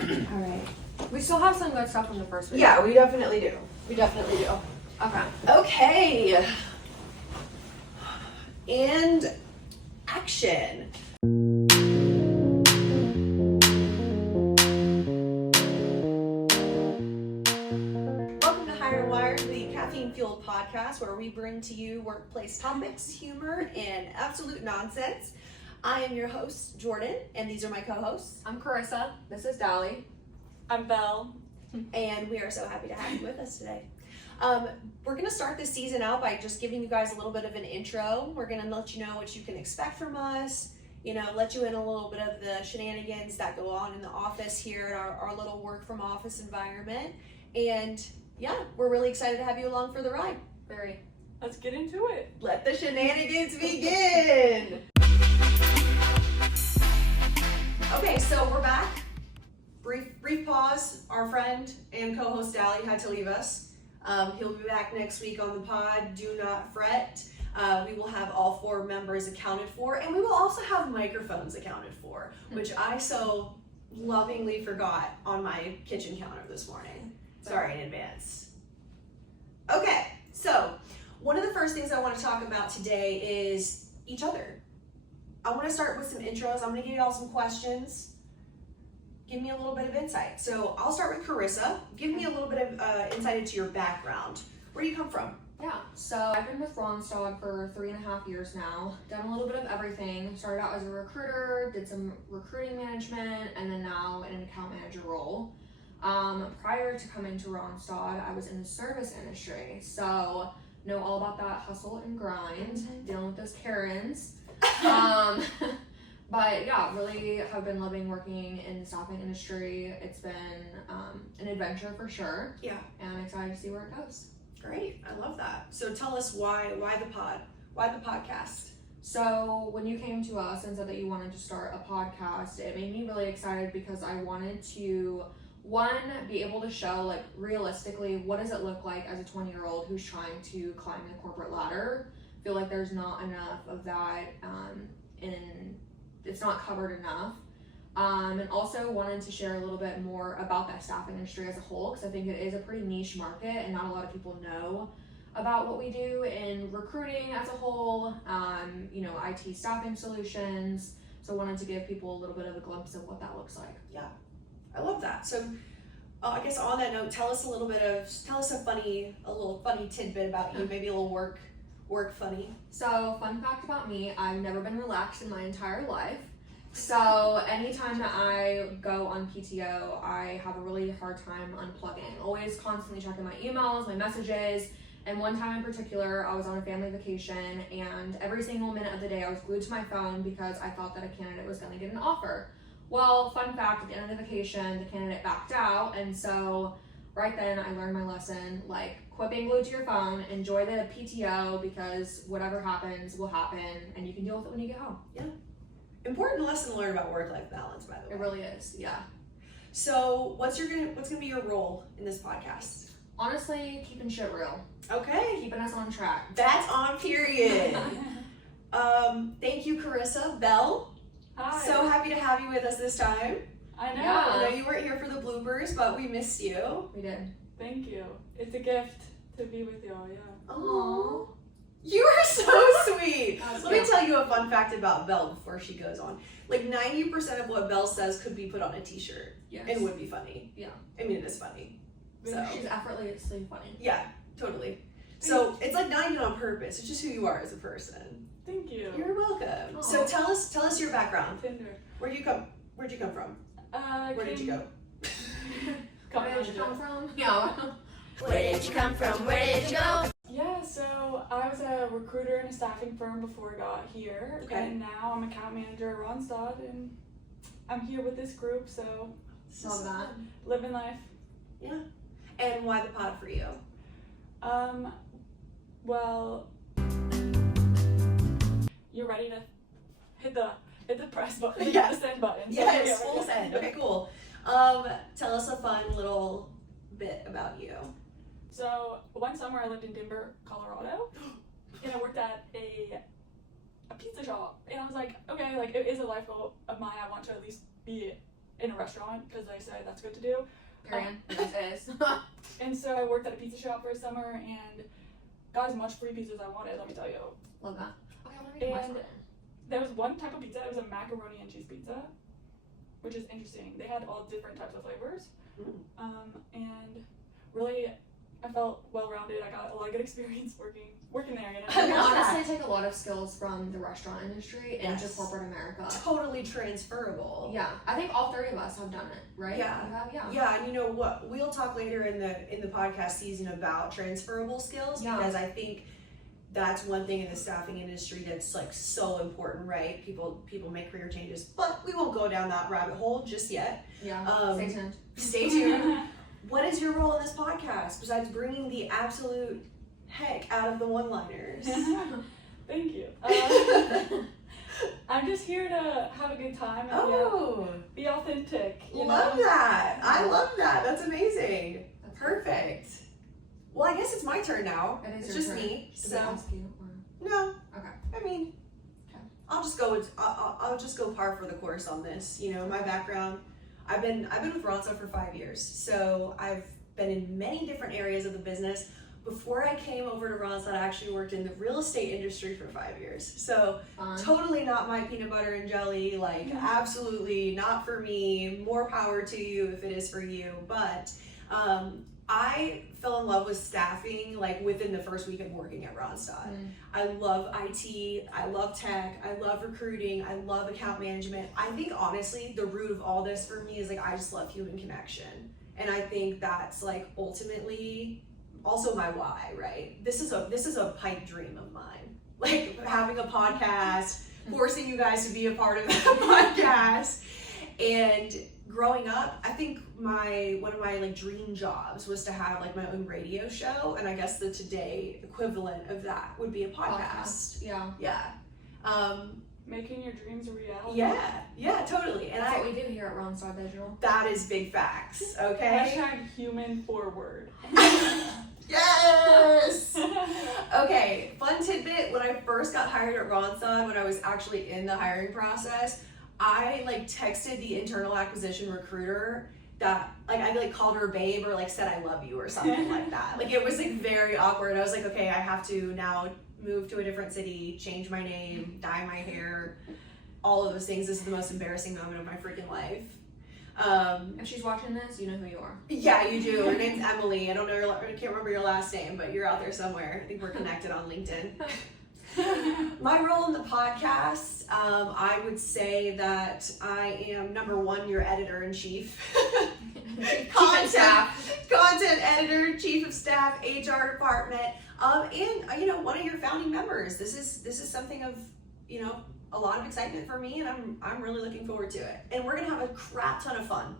Alright. We still have some good stuff from the first video. Yeah, we definitely do. Okay. Okay. And action. Welcome to Higher Wired, the caffeine-fueled podcast where we bring to you workplace topics, humor, and absolute nonsense. I am your host, Jordan, and these are my co-hosts. I'm Carissa. This is Dolly. I'm Belle. And we are so happy to have you with us today. We're going to start this season out by just giving you guys a little bit of an intro. We're going to let you know what you can expect from us, let you in a little bit of the shenanigans that go on in the office here at our little work from office environment. And yeah, we're really excited to have you along for the ride. Very. Let's get into it. Let the shenanigans begin. Okay, so we're back. Brief pause. Our friend and co-host Dally had to leave us. He'll be back next week on the pod. Do not fret. We will have all 4 members accounted for, and we will also have microphones accounted for, which I so lovingly forgot on my kitchen counter this morning. Sorry in advance. Okay, so one of the first things I want to talk about today is each other. I want to start with some intros. I'm going to give you all some questions. Give me a little bit of insight. So I'll start with Carissa. Give me a little bit of insight into your background. Where do you come from? Yeah, so I've been with Ronstad for 3.5 years now. Done a little bit of everything. Started out as a recruiter, did some recruiting management, and then now in an account manager role. Prior to coming to Ronstad, I was in the service industry. So know all about that hustle and grind, dealing with those Karens. But yeah, really have been loving working in the staffing industry. It's been an adventure for sure. Yeah. And I'm excited to see where it goes. Great. I love that. So tell us why the pod? Why the podcast? So when you came to us and said that you wanted to start a podcast, it made me really excited because I wanted to, one, be able to show like realistically what does it look like as a 20-year-old who's trying to climb the corporate ladder. I feel like there's not enough of that it's not covered enough. And also wanted to share a little bit more about that staffing industry as a whole, because I think it is a pretty niche market and not a lot of people know about what we do in recruiting as a whole, IT staffing solutions. So I wanted to give people a little bit of a glimpse of what that looks like. Yeah, I love that. So I guess on that note, tell us a little funny tidbit about you, maybe a little work funny. So fun fact about me, I've never been relaxed in my entire life. So anytime that I go on PTO, I have a really hard time unplugging. Always constantly checking my emails, my messages. And one time in particular, I was on a family vacation and every single minute of the day I was glued to my phone because I thought that a candidate was going to get an offer. Well, fun fact, at the end of the vacation, the candidate backed out, and so right then I learned my lesson, like quit being glued to your phone, enjoy the PTO because whatever happens will happen and you can deal with it when you get home. Yeah. Important lesson to learn about work-life balance, by the way. It really is, yeah. So what's gonna be your role in this podcast? Honestly, keeping shit real. Okay. Keeping us on track. That's on period. Thank you, Carissa. Belle. Hi. So happy to have you with us this time. I know. Yeah. I know you weren't here for the bloopers, but we missed you. We did. Thank you. It's a gift to be with y'all, yeah. Aww. You are so sweet. That's Let me cute. tell you a fun fact about Belle before she goes on. Like 90% of what Belle says could be put on a t-shirt. Yes. And would be funny. Yeah. I mean, it is funny. So She's effortlessly funny. yeah, totally. So it's like not even on purpose. It's just who you are as a person. Thank you. You're welcome. Aw. So tell us your background. Tinder. Where'd you come from? Where did you go? Where did you come from? Yeah. Where did you come from? Where did you go? Yeah, so I was a recruiter in a staffing firm before I got here. Okay. And now I'm account manager at Ronstad, and I'm here with this group, so Love that. living life. Yeah. And why the pod for you? Well, you're ready to hit the press button, Yeah. the send button. So Yes, yeah, full we're send. good. Okay, cool. Tell us a fun little bit about you. So one summer I lived in Denver, Colorado, and I worked at a pizza shop, and I was like, okay, like it is a life goal of mine. I want to at least be in a restaurant because they say that's good to do. Period. Yes, it is. And so I worked at a pizza shop for a summer and got as much free pizza as I wanted, let me tell you. Love that. Okay, I want to make And my there was one type of pizza, it was a macaroni and cheese pizza, which is interesting. They had all different types of flavors. And really, I felt well-rounded. I got a lot of good experience working there, you know? I can honestly take a lot of skills from the restaurant industry into Yes. corporate America. Totally transferable. Yeah, I think all 3 of us have done it, right? Yeah. You have? Yeah. Yeah, and you know what? We'll talk later in the podcast season about transferable skills Yeah. because I think that's one thing in the staffing industry that's like so important, right? People make career changes, but we won't go down that rabbit hole just yet. Yeah. Stay tuned. Stay tuned. What is your role in this podcast besides bringing the absolute heck out of the one-liners? Thank you. I'm just here to have a good time and be authentic. You Love know? that. I love that. That's amazing. Perfect. Well, I guess it's my turn now. It is It's your just turn. me. Should we So ask you? Or... no. Okay. I mean, Okay. I'll just go with I'll just go par for the course on this. You know, my background. I've been with Ronso for 5 years, so I've been in many different areas of the business. Before I came over to Ronso, I actually worked in the real estate industry for 5 years. So Fun. totally not my peanut butter and jelly. Like absolutely not for me. More power to you if it is for you. But I fell in love with staffing like within the first week of working at Ronstadt. I love IT, I love tech, I love recruiting, I love account management. I think honestly the root of all this for me is like I just love human connection. And I think that's like ultimately also my why, right? This is a pipe dream of mine. Like having a podcast, forcing you guys to be a part of that podcast. And growing up, I think one of my like dream jobs was to have like my own radio show, and I guess the today equivalent of that would be a podcast. Yeah. Yeah. Making your dreams a reality. Yeah, totally. And That's what we do here at Ronstadt Digital. that is big facts, okay? Hashtag human forward. Yes! Okay, fun tidbit, when I first got hired at Ronstadt, when I was actually in the hiring process, I like texted the internal acquisition recruiter that like I like called her babe or like said I love you or something like that. Like it was like very awkward. I was like, okay, I have to now move to a different city, change my name, dye my hair, all of those things. This is the most embarrassing moment of my freaking life. If she's watching this, you know who you are. Yeah, you do. Her name's Emily. I can't remember your last name, but you're out there somewhere. I think we're connected on LinkedIn. My role in the podcast, I would say that I am number one, your editor-in-chief. Content editor, chief of staff, HR department, and you know, one of your founding members. This is something of, you know, a lot of excitement for me, and I'm really looking forward to it. And we're gonna have a crap ton of fun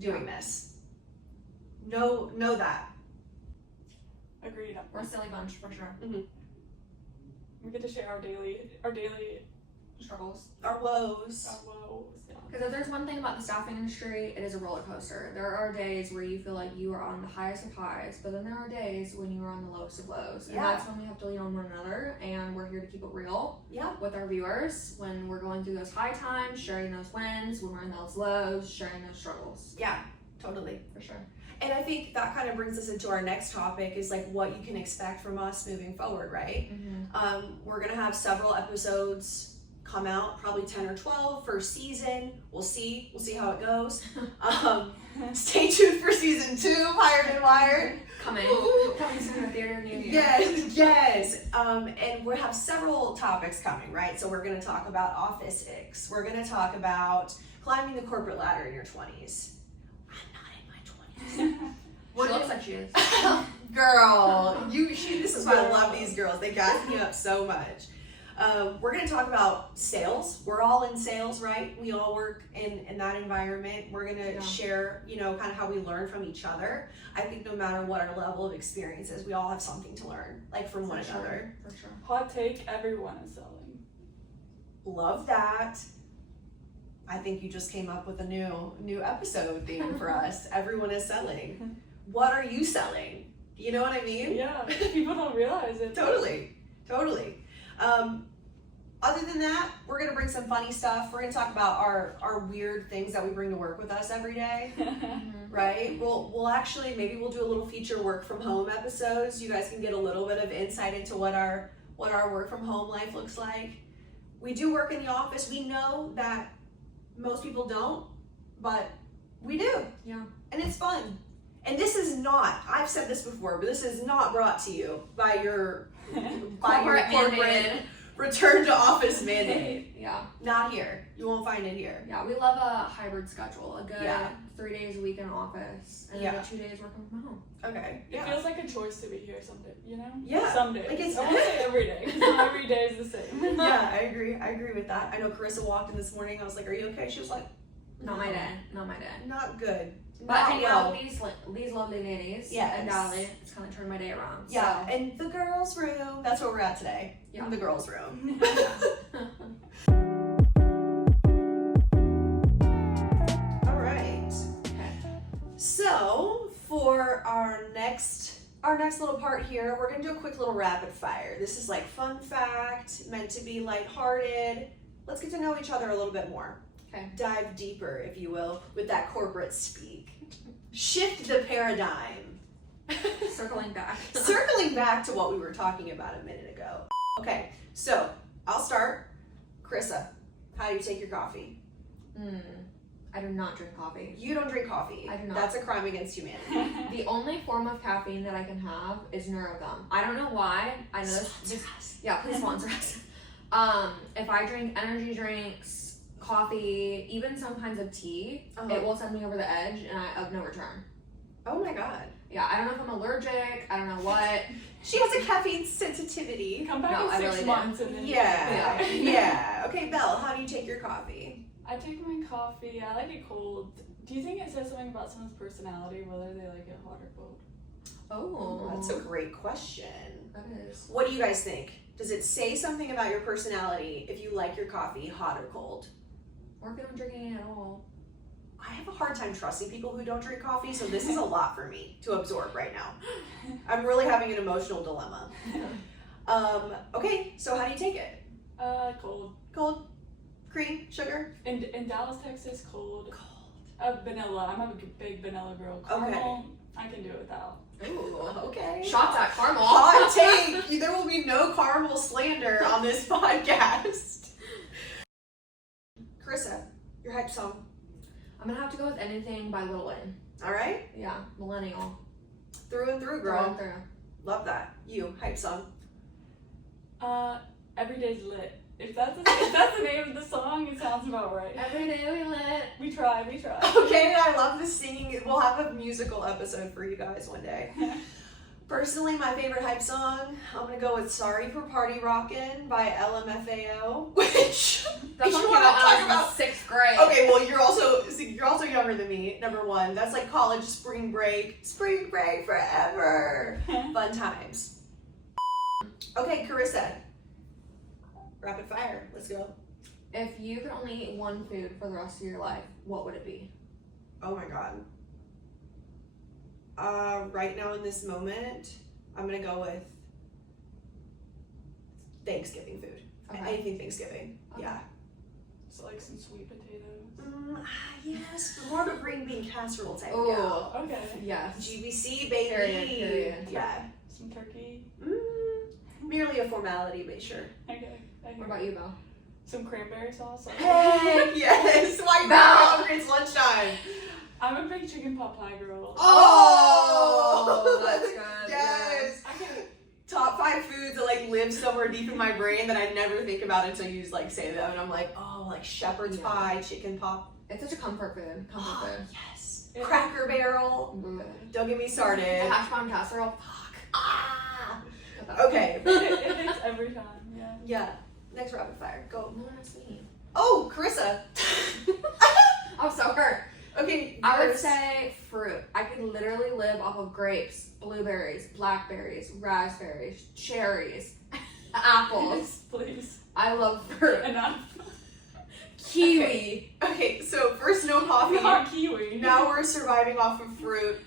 doing this. Know that. Agreed. We're a silly bunch for sure. We get to share our daily Struggles. Our woes. woes. Yeah. Because if there's one thing about the staffing industry, it is a roller coaster. There are days where you feel like you are on the highest of highs, but then there are days when you are on the lowest of lows. And Yeah. that's when we have to lean on one another, and we're here to keep it real Yeah. with our viewers when we're going through those high times, sharing those wins, when we're in those lows, sharing those struggles. Yeah, totally. For sure. And I think that kind of brings us into our next topic is like what you can expect from us moving forward, right? We're gonna have several episodes come out, probably 10 or 12 for season. We'll see how it goes. Stay tuned for season 2, Hired and Wired. Coming soon to theater near you. Yes. And we have several topics coming, right? So we're gonna talk about office icks. We're gonna talk about climbing the corporate ladder in your 20s. I'm not in my 20s. She looks like she is. Girl, this is why I love these girls. They gas me up so much. We're going to talk about sales. We're all in sales, right? We all work in that environment. We're going to share, you know, kind of how we learn from each other. I think no matter what our level of experience is, we all have something to learn, like from one another. For sure. Hot take, everyone is selling. Love that. I think you just came up with a new episode theme for us. Everyone is selling. What are you selling? You know what I mean? Yeah, people don't realize it. Totally. Other than that, we're gonna bring some funny stuff. We're gonna talk about our weird things that we bring to work with us every day. Right? We'll actually, maybe we'll do a little feature work from home episodes. You guys can get a little bit of insight into what our work from home life looks like. We do work in the office. We know that most people don't, but we do. Yeah. And it's fun. And this is not, I've said this before, but this is not brought to you by your Corporate corporate mandate. return to office mandate. Yeah. Not here. You won't find it here. Yeah, we love a hybrid schedule. A good Yeah. 3 days a week in office and Yeah. then 2 days working from home. Okay. It feels like a choice to be here someday, you know? Yeah. Some days. Like it's- I won't say every day, because not every day is the same. Yeah, I agree with that. I know Carissa walked in this morning. I was like, "Are you okay?" She was like, Not my day. Not my day. "Not good." But Not hanging well. out with these lovely ladies Yes. and Dolly, it's kind of turned my day around. Yeah, and the girls' room. That's where we're at today. Yeah. The girls' room. All right. So for our next little part here, we're gonna do a quick little rapid fire. This is like fun fact, meant to be lighthearted. Let's get to know each other a little bit more. Okay. Dive deeper, if you will, with that corporate speak. Shift the paradigm. Circling back. Circling back to what we were talking about a minute ago. Okay, so I'll start. Carissa, how do you take your coffee? I do not drink coffee. You don't drink coffee. I do not. That's a crime against humanity. The only form of caffeine that I can have is NeuroGum. I don't know why. I know this. Yeah, please sponsor us. If I drink energy drinks, coffee, even some kinds of tea, it will send me over the edge and I have no return. Oh my god. Yeah, I don't know if I'm allergic. I don't know what. She has a caffeine sensitivity. Come back No, I in 6 really months and then Yeah. Okay, Belle, how do you take your coffee? I take my coffee, I like it cold. Do you think it says something about someone's personality, whether they like it hot or cold? Oh, That's a great question. that is. What do you guys think? Does it say something about your personality if you like your coffee hot or cold? Or if I'm drinking it at all. I have a hard time trusting people who don't drink coffee, so this is a lot for me to absorb right now. I'm really having an emotional dilemma. Okay, so how do you take it? Cold. Cold? Cream? Sugar? In Dallas, Texas, cold. Vanilla. I'm a big vanilla girl. Caramel, I can do it without. Ooh, okay. Shots at caramel. Hot take! There will be no caramel slander on this podcast. Carissa, your hype song. I'm gonna have to go with anything by Lil Wayne. All right? Yeah, millennial. Through and through, Through girl. and through. Love that. You, hype song. Every day's lit. If that's the name of the song, it sounds about right. Every day we lit. We try. Okay, I love the singing. We'll have a musical episode for you guys one day. Personally, my favorite hype song, I'm gonna go with "Sorry for Party Rockin'" by LMFAO, which That you song came wanna out talk when I was about- in 6th grade. Okay, well you're also younger than me. Number one, that's like college spring break forever, fun times. Okay, Carissa, rapid fire. Let's go. If you could only eat one food for the rest of your life, what would it be? Oh my god. Right now in this moment, I'm gonna go with Thanksgiving food. Okay. Anything Thanksgiving. Okay. Yeah. So like some sweet potatoes. Yes, more of a green bean casserole type Ooh. gal. Okay. Yes. GBC, baby. Period. Yeah. Some turkey. Merely a formality, but sure. Okay. What about you, Belle? Some cranberry sauce. Heck yes! Why Belle. not? Hungry, it's lunchtime. I'm a big chicken pot pie girl. Oh, that's good. Yes. I can. Top 5 foods that like live somewhere deep in my brain that I never think about until you like say them, and I'm like, oh, like shepherd's Yeah. pie, chicken pot. It's such a comfort food. Comfort food. Yes. Yeah. Cracker Barrel. Don't get me started. The hash brown casserole. Fuck. Ah. Cut that. Okay. It hits every time. Yeah. Yeah. Next rapid fire. Go. No, that's me. Oh, Carissa. I'm so hurt. Okay. I would yours. say fruit. I could literally live off of grapes, blueberries, blackberries, raspberries, cherries, apples. Please. I love fruit. Enough. Kiwi. Okay, so first no coffee. Not kiwi. Now we're surviving off of fruit.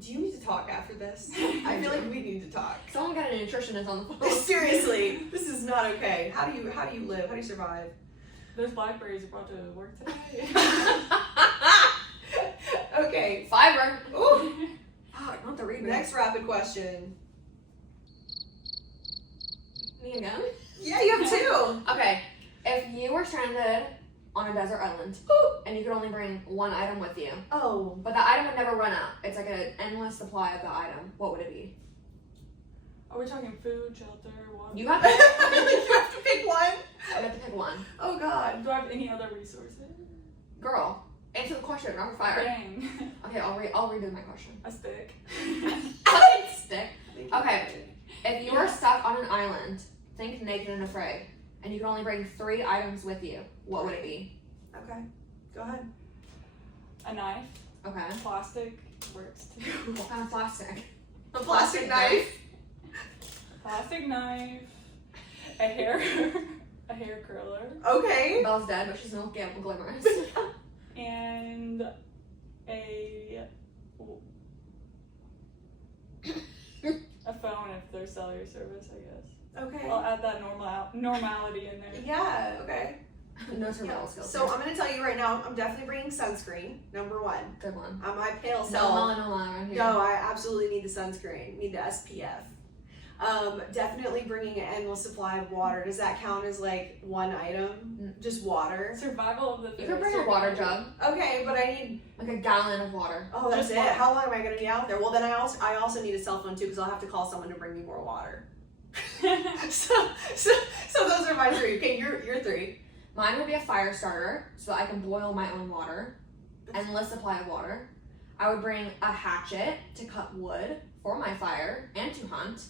Do you need to talk after this? I feel like we need to talk. Someone got a nutritionist on the phone. Seriously, this is not okay. How do you live? How do you survive? Those blackberries are brought to work today. Okay. Fiber. Ooh. Oh, not the reboot. Next rapid question. Me again? Yeah, you have two. Okay. If you were stranded on a desert island and you could only bring one item with you, Oh. but the item would never run out. It's like an endless supply of the item. What would it be? Are we talking food, shelter, water? You have to, You have to pick one. you have to pick one. Oh God. Do I have any other resources? Girl, answer the question. Rapid fire. Dang. Okay, I'll redo my question. A stick. Stick. Okay. If you were stuck on an island, think naked and afraid, and you could only bring 3 items with you, what would it be? Okay. Go ahead. A knife. Okay. Plastic works too. What kind of plastic? A plastic knife. Plastic knife. A hair curler. Okay. Belle's dead, but she's no glamorous. And a phone if there's cellular service, I guess. Okay. I'll add that normality in there. Yeah. Okay. No Yeah. survival skills. So I'm gonna tell you right now, I'm definitely bringing sunscreen. Number 1. Good one. On my pale No self. melanoma around here. No, I absolutely need the sunscreen. Need the SPF. Definitely bringing an endless supply of water. Does that count as like one item? Just water? Survival of the You fittest. could bring a water jug, Okay, but I need. like a gallon of water. Oh, that's Just it. water. How long am I gonna be out there? Well, then I also need a cell phone too, because I'll have to call someone to bring me more water. so those are my 3. Okay, your 3. Mine would be a fire starter, so that I can boil my own water. Endless supply of water. I would bring a hatchet to cut wood for my fire and to hunt.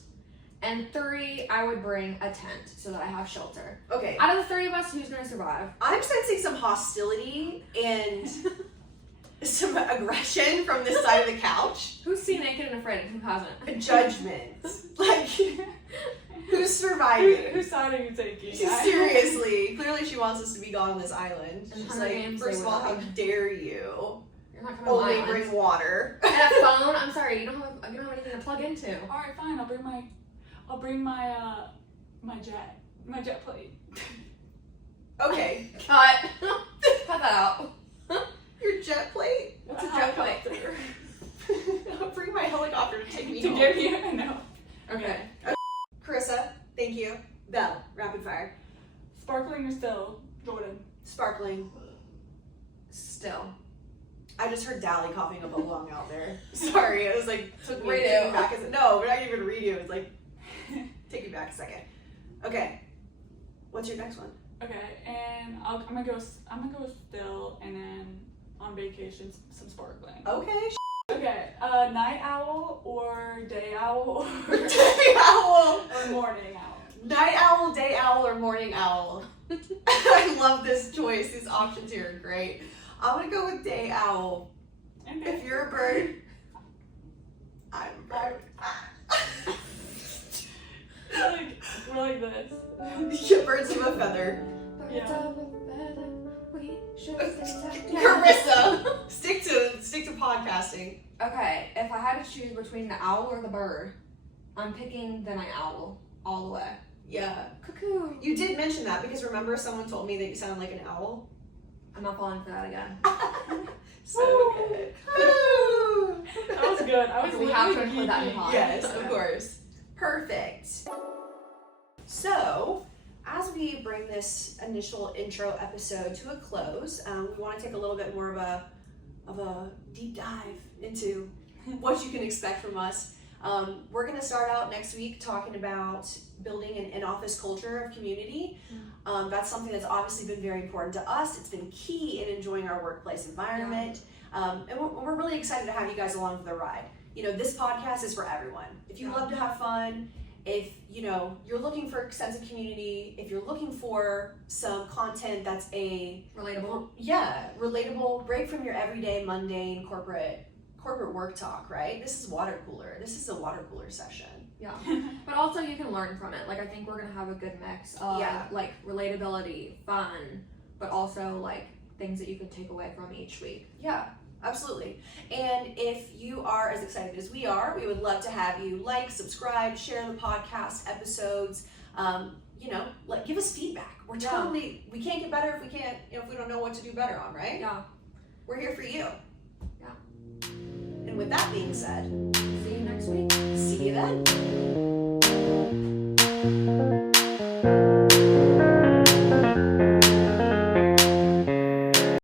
And 3, I would bring a tent so that I have shelter. Okay. Out of the 3 of us, who's gonna survive? I'm sensing some hostility and some aggression from this side of the couch. Who's seen Naked and Afraid and who hasn't? Judgment. Like, who's surviving? Whose side are you taking? Seriously. Clearly she wants us to be gone on this island. And She's Hunger like, Games, first they of all, would how not. dare you You're not coming to my only island. bring water. And a phone? I'm sorry, you don't have anything to plug into. All right, fine. I'll bring my my jet plate. Okay. Cut. Cut that out. Your jet plate? What's a jet plate? I'll bring my helicopter to take me To home. give you, I know. Okay. Carissa, thank you. Belle, rapid fire. Sparkling or still, Jordan? Sparkling. Still. I just heard Dally coughing up a lung out there. Sorry, it was like, took me Redo. back. No, we're not even redo. It's like, take me back a second. Okay. What's your next one? Okay, and I'm gonna go still, and then on vacation some sparkling. Okay. Okay, night owl or day owl Day owl. or morning owl? Night owl, day owl, or morning owl? I love this choice. These options here are great. I'm gonna go with day owl. Okay. If you're a bird, I'm a bird. We're like this. Yeah, birds of a feather. Yeah. Carissa, stick to podcasting. Okay, if I had to choose between the owl or the bird, I'm picking the night owl all the way. Yeah. Cuckoo. You did mention that because remember someone told me that you sounded like an owl? I'm not falling for that again. So good. Woo. That was good. I was We have to literally include that in geeking. pod. Yes, of course. Perfect. So, as we bring this initial intro episode to a close, we want to take a little bit more of a deep dive into what you can expect from us. We're going to start out next week talking about building an in-office culture of community. That's something that's obviously been very important to us. It's been key in enjoying our workplace environment. And we're really excited to have you guys along for the ride. You know, this podcast is for everyone. If you love to have fun, if you're looking for a sense of community, if you're looking for some content that's Relatable. relatable, break from your everyday mundane corporate work talk, right? This is water cooler. This is a water cooler session. Yeah. But also you can learn from it. Like I think we're gonna have a good mix of like relatability, fun, but also like things that you can take away from each week. Yeah. Absolutely. And if you are as excited as we are, we would love to have you like, subscribe, share the podcast episodes. Give us feedback. We're we can't get better if we can't, if we don't know what to do better on, right? Yeah. We're here for you. Yeah. And with that being said, See you next week. see you then.